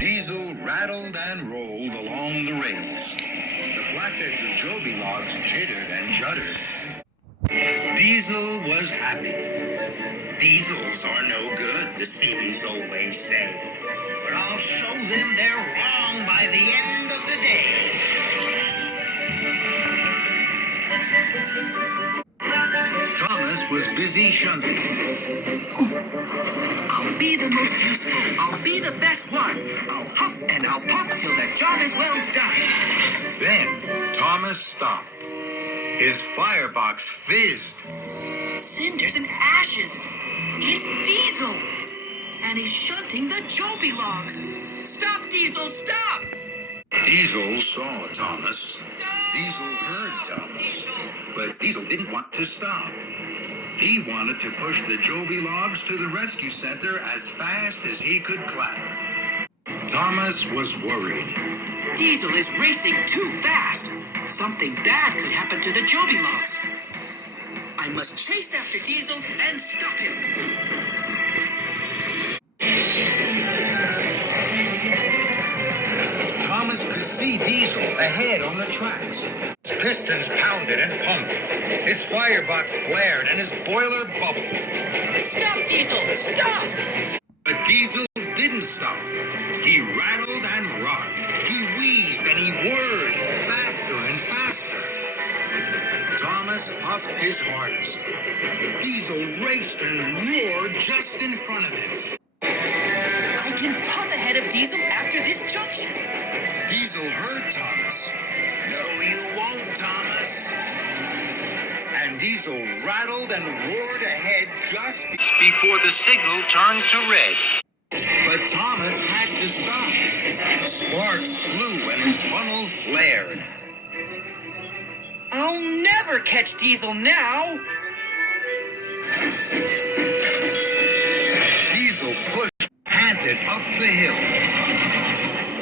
Diesel rattled and rolled along the rails. The flatbeds of Joby logs jittered and juddered. Diesel was happy. Diesels are no good, the steamies always say. But I'll show them they're wrong by the end of the day. Thomas was busy shunting. I'll be the most useful. I'll be the best one. I'll huff and I'll puff till the job is well done. Then Thomas stopped. His firebox fizzed. Cinders and ashes. It's Diesel. And he's shunting the Joby logs. Stop, Diesel, stop! Diesel saw Thomas. Diesel heard Thomas. But Diesel didn't want to stop. He wanted to push the Joby logs to the rescue center as fast as he could clatter. Thomas was worried. Diesel is racing too fast. Something bad could happen to the Joby logs. I must chase after Diesel and stop him. Thomas could see Diesel ahead on the tracks. His pistons pounded and pumped. His firebox flared and his boiler bubbled. Stop, Diesel! Stop! But Diesel didn't stop. He rattled and rocked. He wheezed and he whirred faster and faster. Thomas puffed his hardest. Diesel raced and roared just in front of him. I can puff ahead of Diesel after this junction. Diesel heard Thomas. No, you won't, Thomas. And Diesel rattled and roared ahead just before the signal turned to red. But Thomas had to stop. Sparks flew and his funnel flared. I'll never catch Diesel now. Diesel pushed, panted up the hill.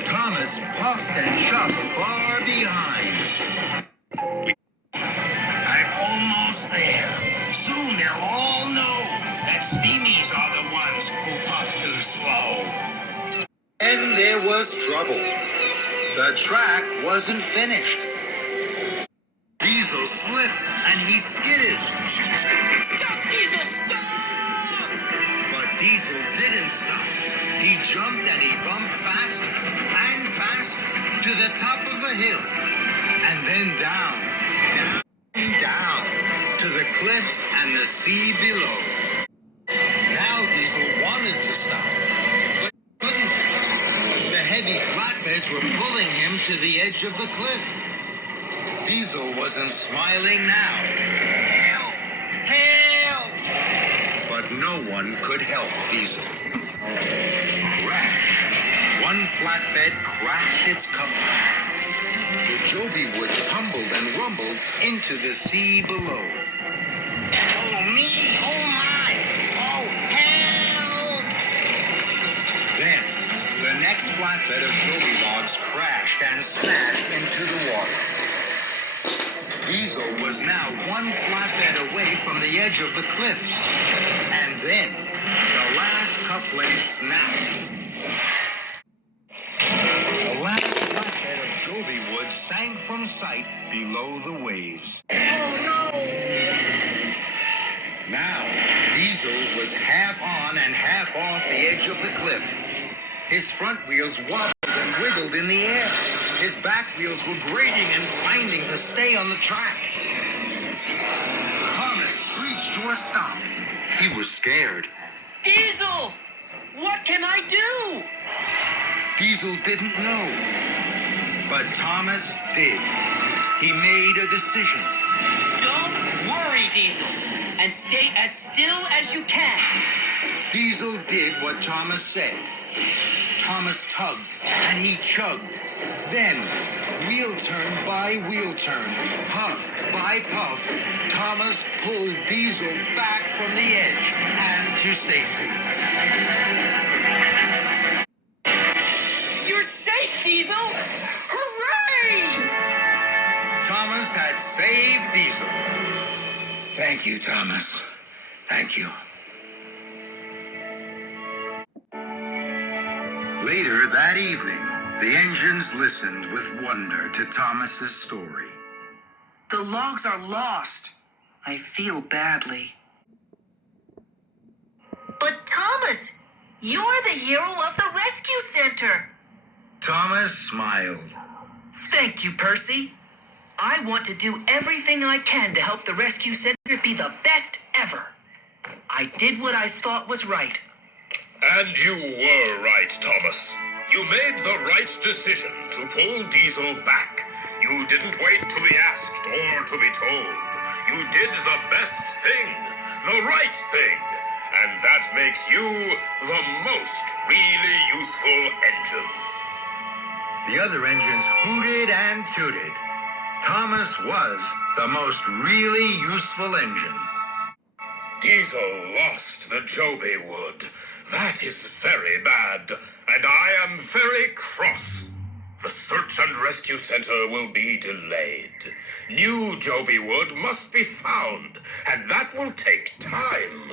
Thomas puffed and shoved far behind. I'm almost there. Soon they'll all know that steamies are the ones who puff too slow. And there was trouble. The track wasn't finished. Diesel slipped and he skidded. Stop, Diesel, stop! But Diesel didn't stop. He jumped and he bumped faster and faster to the top of the hill. And then down, down, down to the cliffs and the sea below. Now Diesel wanted to stop, but couldn't. The heavy flatbeds were pulling him to the edge of the cliff. Diesel wasn't smiling now. Help! Help! But no one could help Diesel. Crash! One flatbed cracked its cover. The Joby wood tumbled and rumbled into the sea below. Oh, me! Oh, my! Oh, help! Then, the next flatbed of Joby logs crashed and smashed into the water. Diesel was now one flatbed away from the edge of the cliff. And then, the last coupling snapped. The last flatbed of Joby wood sank from sight below the waves. Oh, no! Now, Diesel was half on and half off the edge of the cliff. His front wheels wobbled and wiggled in the air. His back wheels were grating and grinding to stay on the track. Thomas screeched to a stop. He was scared. Diesel! What can I do? Diesel didn't know. But Thomas did. He made a decision. Don't worry, Diesel, and stay as still as you can. Diesel did what Thomas said. Thomas tugged and he chugged. Then, wheel turn by wheel turn, puff by puff, Thomas pulled Diesel back from the edge and to safety. You're safe, Diesel! Hooray! Thomas had saved Diesel. Thank you, Thomas. Thank you. Later that evening, the engines listened with wonder to Thomas's story. The logs are lost. I feel badly. But Thomas, you're the hero of the rescue center. Thomas smiled. Thank you, Percy. I want to do everything I can to help the rescue center be the best ever. I did what I thought was right. And you were right, Thomas. You made the right decision to pull Diesel back. You didn't wait to be asked or to be told. You did the best thing, the right thing. And that makes you the most really useful engine. The other engines hooted and tooted. Thomas was the most really useful engine. Diesel lost the Joby Wood. That is very bad, and I am very cross. The search and rescue center will be delayed. New Joby Wood must be found, and that will take time.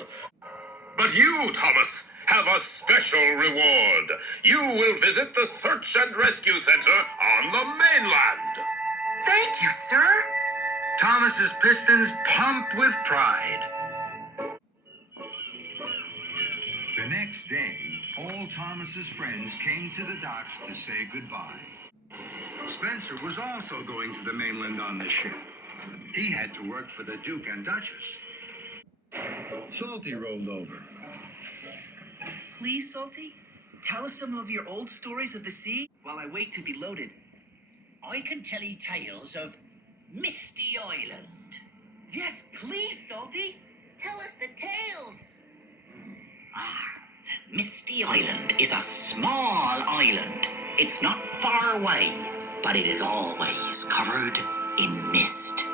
But you, Thomas, have a special reward. You will visit the search and rescue center on the mainland. Thank you, sir. Thomas's pistons pumped with pride. The next day, all Thomas's friends came to the docks to say goodbye. Spencer was also going to the mainland on the ship. He had to work for the Duke and Duchess. Salty rolled over. Please, Salty, tell us some of your old stories of the sea while I wait to be loaded. I can tell you tales of Misty Island. Yes, please, Salty. Tell us the tales. Misty Island is a small island. It's not far away, but it is always covered in mist.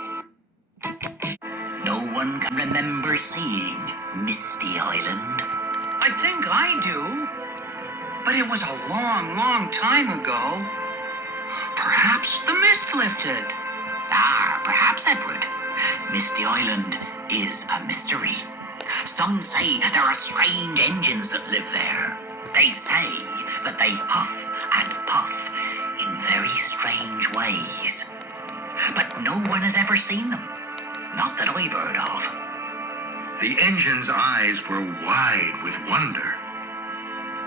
No one can remember seeing Misty Island. I think I do. But it was a long, long time ago. Perhaps the mist lifted. Perhaps, Edward. Misty Island is a mystery. Some say there are strange engines that live there. They say that they huff and puff in very strange ways. But no one has ever seen them. Not that I've heard of. The engine's eyes were wide with wonder.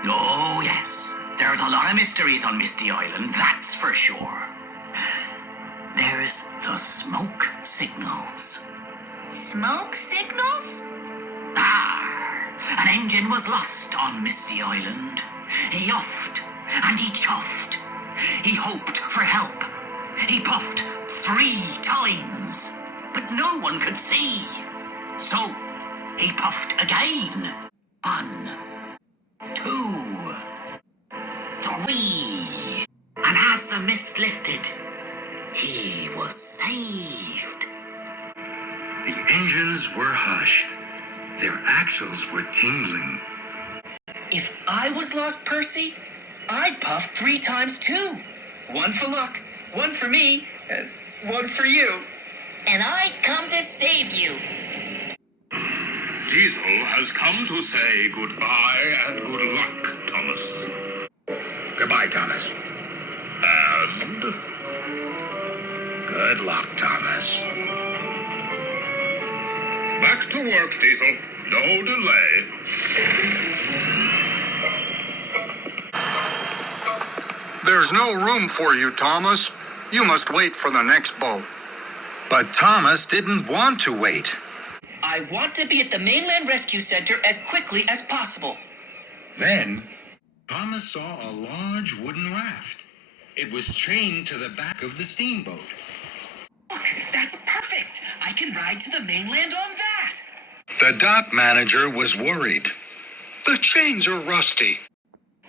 Oh, yes. There's a lot of mysteries on Misty Island, that's for sure. There's the smoke signals. Smoke signals? An engine was lost on Misty Island. He huffed and he chuffed. He hoped for help. He puffed 3 times, but no one could see. So he puffed again. 1, 2, 3. And as the mist lifted, he was saved. The engines were hushed. Their axles were tingling. If I was lost, Percy, I'd puff 3 times too. 1 for luck, 1 for me, and 1 for you. And I'd come to save you. Diesel has come to say goodbye and good luck, Thomas. Goodbye, Thomas. And Good luck, Thomas. back to work, Diesel. No delay. There's no room for you, Thomas. You must wait for the next boat. But Thomas didn't want to wait. I want to be at the mainland rescue center as quickly as possible. Then, Thomas saw a large wooden raft. It was chained to the back of the steamboat. Look, that's perfect. I can ride to the mainland on that. The dock manager was worried. The chains are rusty.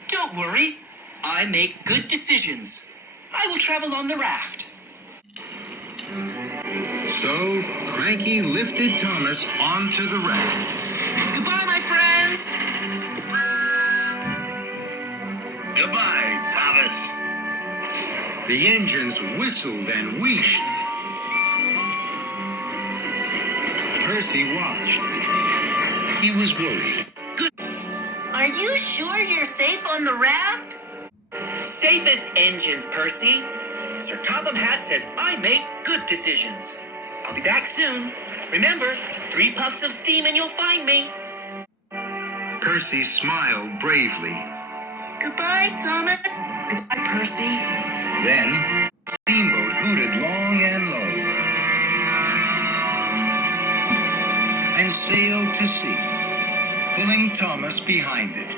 Don't worry. I make good decisions. I will travel on the raft. So, Cranky lifted Thomas onto the raft. Goodbye, my friends. Goodbye, Thomas. The engines whistled and wheeshed. Percy watched. He was worried. Are you sure you're safe on the raft? Safe as engines, Percy. Sir Topham Hatt says I make good decisions. I'll be back soon. Remember, 3 puffs of steam and you'll find me. Percy smiled bravely. Goodbye, Thomas. Goodbye, Percy. Then, the steamboat hooted long and low and sailed to sea, pulling Thomas behind it.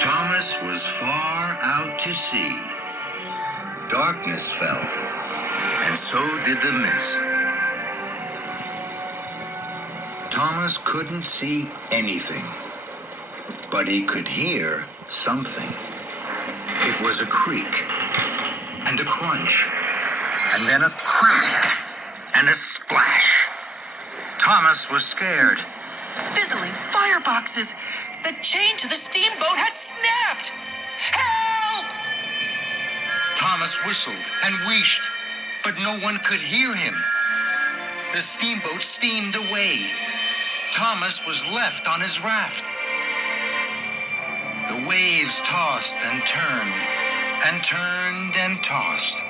Thomas was far out to sea. Darkness fell, and so did the mist. Thomas couldn't see anything, but he could hear something. It was a creak, and a crunch, and then a crack, and a splash. Thomas was scared. Fizzling fireboxes! The chain to the steamboat has snapped! Help! Thomas whistled and wheezed, but no one could hear him. The steamboat steamed away. Thomas was left on his raft. The waves tossed and turned and tossed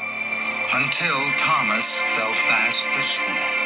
until Thomas fell fast asleep.